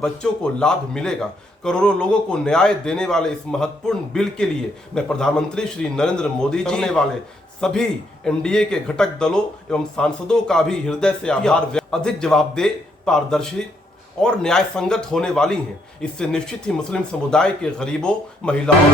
बच्चों को लाभ मिलेगा। करोड़ों लोगों को न्याय देने वाले इस महत्वपूर्ण बिल के लिए मैं प्रधानमंत्री श्री नरेंद्र मोदी जी ने वाले सभी एनडीए के घटक दलों एवं सांसदों का भी हृदय से आभार। अधिक जवाबदेह, पारदर्शी और न्याय संगत होने वाली हैं। इससे निश्चित ही मुस्लिम समुदाय के गरीबों, महिलाओं।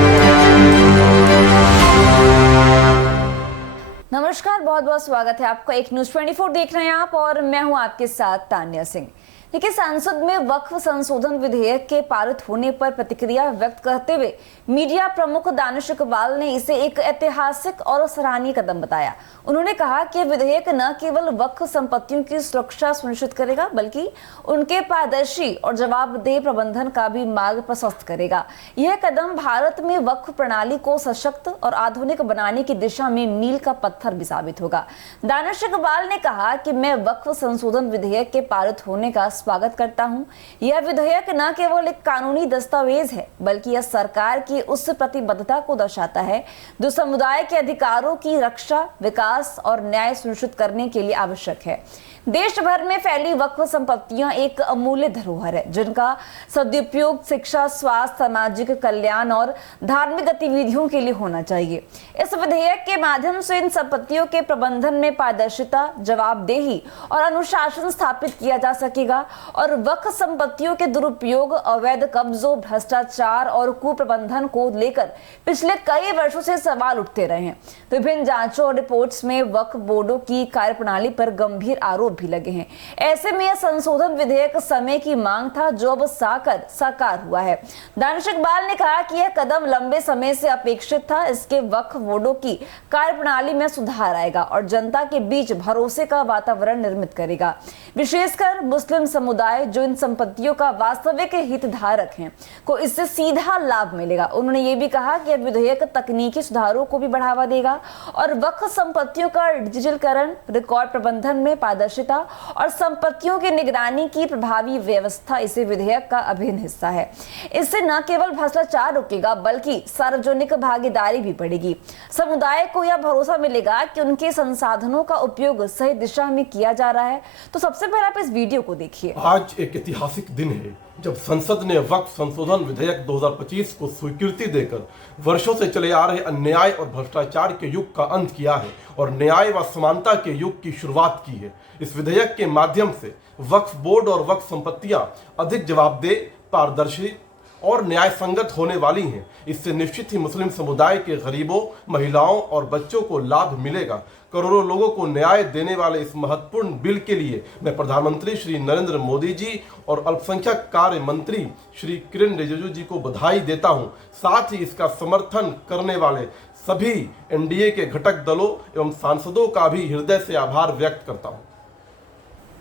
नमस्कार, बहुत बहुत स्वागत है आपका। एक न्यूज़ 24 देख रहे हैं आप और मैं हूं आपके साथ तान्या सिंह। देखिए, संसद में वक्फ संशोधन विधेयक के पारित होने पर प्रतिक्रिया व्यक्त करते हुए मीडिया प्रमुख दानिश इकबाल ने इसे एक ऐतिहासिक और सराहनीय कदम बताया। उन्होंने कहा कि विधेयक न केवल वक्फ संपत्तियों की सुरक्षा सुनिश्चित करेगा बल्कि उनके पारदर्शी और जवाबदेह प्रबंधन का भी मार्ग प्रशस्त करेगा। यह कदम भारत में वक्फ प्रणाली को सशक्त और आधुनिक बनाने की दिशा में मील का पत्थर भी साबित होगा। दानिश इकबाल ने कहा कि मैं वक्फ संशोधन विधेयक के पारित होने का स्वागत करता हूं। यह विधेयक न केवल एक कानूनी दस्तावेज है बल्कि यह सरकार की उस प्रतिबद्धता को दर्शाता है जो समुदाय के अधिकारों की रक्षा, विकास और न्याय सुनिश्चित करने के लिए आवश्यक है। देश भर में फैली वक्फ संपत्तियां एक अमूल्य धरोहर है जिनका सदुपयोग शिक्षा, स्वास्थ्य, सामाजिक कल्याण और धार्मिक गतिविधियों के लिए होना चाहिए। इस विधेयक के माध्यम से इन संपत्तियों के प्रबंधन में पारदर्शिता, जवाबदेही और अनुशासन स्थापित किया जा सकेगा और वक्फ संपत्तियों के दुरुपयोग, अवैध कब्जों, भ्रष्टाचार और कुप्रबंधन को लेकर पिछले कई वर्षों से सवाल उठते रहे हैं। विभिन्न जांचों और रिपोर्ट्स में वक्फ बोर्डों की कार्यप्रणाली पर गंभीर आरोप भी लगे हैं। ऐसे में यह संशोधन विधेयक समय की मांग था जो अब साकार हुआ है। दानिश इकबाल ने कहा कि यह कदम लंबे समय से अपेक्षित था। इसके वक्फ बोर्डों की कार्यप्रणाली में सुधार आएगा और जनता के बीच भरोसे का वातावरण निर्मित करेगा। विशेषकर मुस्लिम समुदाय जो इन संपत्तियों का वास्तविक हितधारक हैं को इससे सीधा लाभ मिलेगा। उन्होंने ये भी कहा कि यह विधेयक तकनीकी सुधारों को भी बढ़ावा देगा और वक्फ संपत्तियों का डिजिटलीकरण, रिकॉर्ड प्रबंधन में पारदर्शिता और संपत्तियों की निगरानी की प्रभावी व्यवस्था इस विधेयक का अभिन्न हिस्सा है। इससे न केवल भ्रष्टाचार रुकेगा बल्कि सार्वजनिक भागीदारी भी बढ़ेगी। समुदाय को यह भरोसा मिलेगा कि उनके संसाधनों का उपयोग सही दिशा में किया जा रहा है। तो सबसे पहले आप इस वीडियो को देखिए। आज एक ऐतिहासिक दिन है जब संसद ने वक्फ संशोधन विधेयक 2025 को स्वीकृति देकर वर्षों से चले आ रहे अन्याय और भ्रष्टाचार के युग का अंत किया है और न्याय व समानता के युग की शुरुआत की है। इस विधेयक के माध्यम से वक्फ बोर्ड और वक्फ संपत्तियां अधिक जवाबदेह, पारदर्शी और न्याय संगत होने वाली हैं। इससे निश्चित ही मुस्लिम समुदाय के गरीबों, महिलाओं और बच्चों को लाभ मिलेगा। करोड़ों लोगों को न्याय देने वाले इस महत्वपूर्ण बिल के लिए मैं प्रधानमंत्री श्री नरेंद्र मोदी जी और अल्पसंख्यक कार्य मंत्री श्री किरेन रिजिजू जी को बधाई देता हूं। साथ ही इसका समर्थन करने वाले सभी एनडीए के घटक दलों एवं सांसदों का भी हृदय से आभार व्यक्त करता हूं।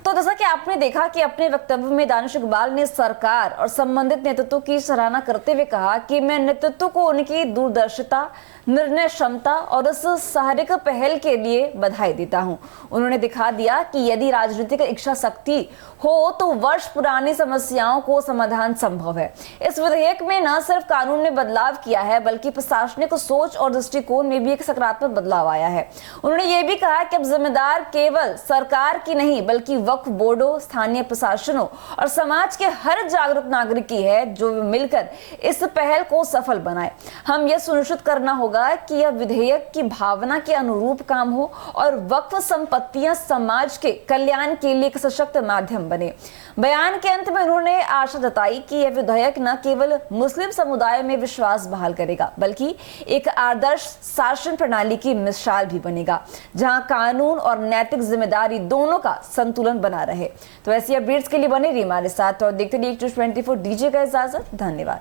तो जैसा कि आपने देखा कि अपने वक्तव्य में दानिश इकबाल ने सरकार और संबंधित नेतृत्व की सराहना करते हुए कहा कि मैं नेतृत्व को उनकी दूरदर्शिता, निर्णय क्षमता और उस साहसिक पहल के लिए बधाई देता हूं। उन्होंने दिखा दिया कि यदि राजनीतिक इच्छा शक्ति हो तो वर्ष पुरानी समस्याओं को समाधान संभव है। इस विधेयक में न सिर्फ कानून में बदलाव किया है बल्कि प्रशासनिक सोच और दृष्टिकोण में भी एक सकारात्मक बदलाव आया है। उन्होंने ये भी कहा कि अब जिम्मेदार केवल सरकार की नहीं बल्कि वक्फ बोर्डों, स्थानीय प्रशासनों और समाज के हर जागरूक नागरिक की है जो मिलकर इस पहल को सफल बनाए। हम यह सुनिश्चित करना होगा कि यह विधेयक की भावना के अनुरूप काम हो और वक्फ संपत्तियां समाज के कल्याण के लिए एक सशक्त माध्यम बने। बयान के अंत में उन्होंने आशा जताई कि यह विधेयक न केवल मुस्लिम समुदाय में विश्वास बहाल करेगा बल्कि एक आदर्श शासन प्रणाली की मिसाल भी बनेगा जहां कानून और नैतिक जिम्मेदारी दोनों का संतुलन बना रहे। तो ऐसी अपडेट्स के लिए बने रहिए हमारे साथ और देखते रहिए 24 डीजे का इजाजत। धन्यवाद।